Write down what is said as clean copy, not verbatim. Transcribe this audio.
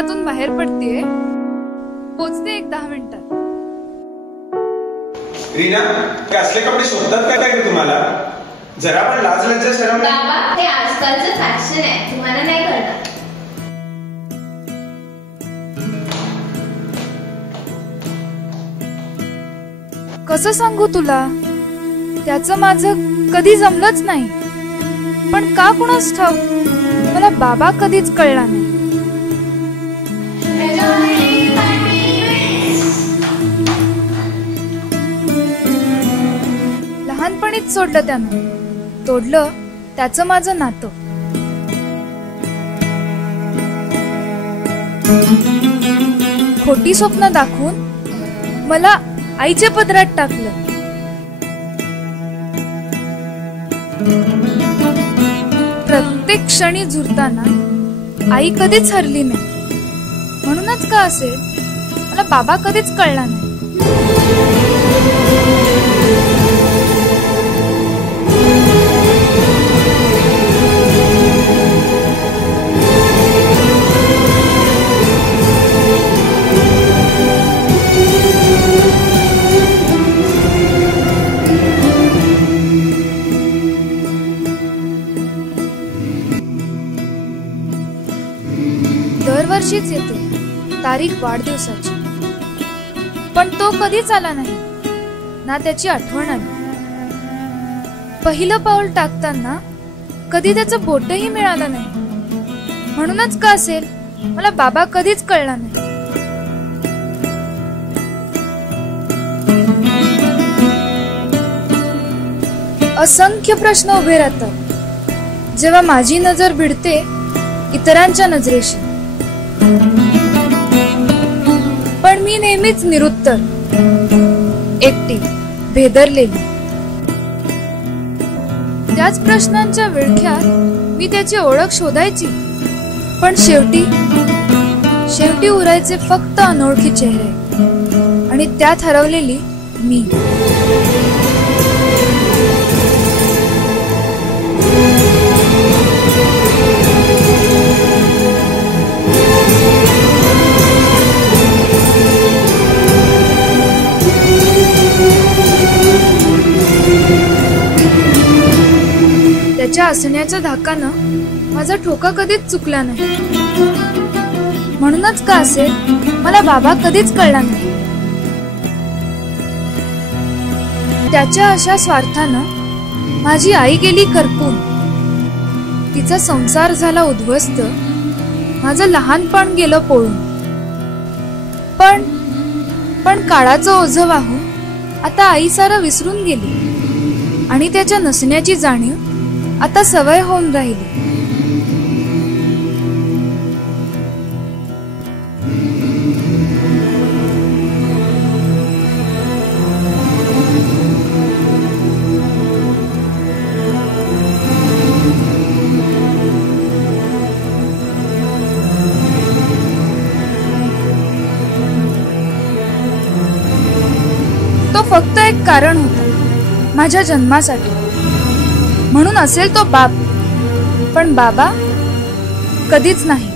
घरातून बाहेर पडतेय, पोचते एक 10 मिनिटात। रीना, ते असले कपडे शोधतात का काय तुम्हाला? जरा पण लाज लज्जा शरम नाही? बाबा, ते आजकालचं फॅशन आहे, तुम्हाला नाही कळणार। कसं सांगू तुला, त्याचं माझं कधी जमलंच नाही, पण का कुणास ठाऊक मला बाबा कधीच कळला नाही। लहानपणीच सोडलं त्यानं, तोडलं त्याचं माझं नातं। खोटी स्वप्न दाखवून मला आईच्या पदरात टाकलं। प्रत्येक क्षणी झुरताना आई कधीच हरली नाही, म्हणूनच का असेल मला बाबा कधीच कळला नाही। दरवर्षीच येते तारीख वाढदिवसाची, पण तो कधीच आला नाही ना त्याची आठवण आली। पहिलं पाऊल टाकताना कधी त्याचं बोटही मिळालं नाही, म्हणूनच का असेल मला बाबा कधीच कळला नाही। असंख्य प्रश्न उभे राहतात जेव्हा माझी नजर भिडते इतरांच्या नजरेशी, पण मी नेहमीच निरुत्तर, एकटी, भेदरलेली। त्याच प्रश्नांच्या विळख्यात मी त्याची ओळख शोधायची, पण शेवटी उरायचे फक्त अनोळखी चेहरे आणि त्यात हरवलेली मी। त्याच्या असण्याच्या धाकानं माझा ठोका कधीच चुकला नाही, म्हणूनच का असेल मला बाबा कधीच कळला नाही। त्याच्या अशा स्वार्थानं माझी आई गेली करपून, तिचा संसार झाला उद्ध्वस्त, माझं लहानपण गेलं पळून। पण काळाचं ओझं वाहून आता आई सारं विसरून गेली आणि त्याच्या नसण्याची जाणीव आता सवय होऊन राहिली। तो फक्त एक कारण होता माझ्या जन्मासाठी, म्हणून असेल तो बाप, पण बाबा कधीच नाही।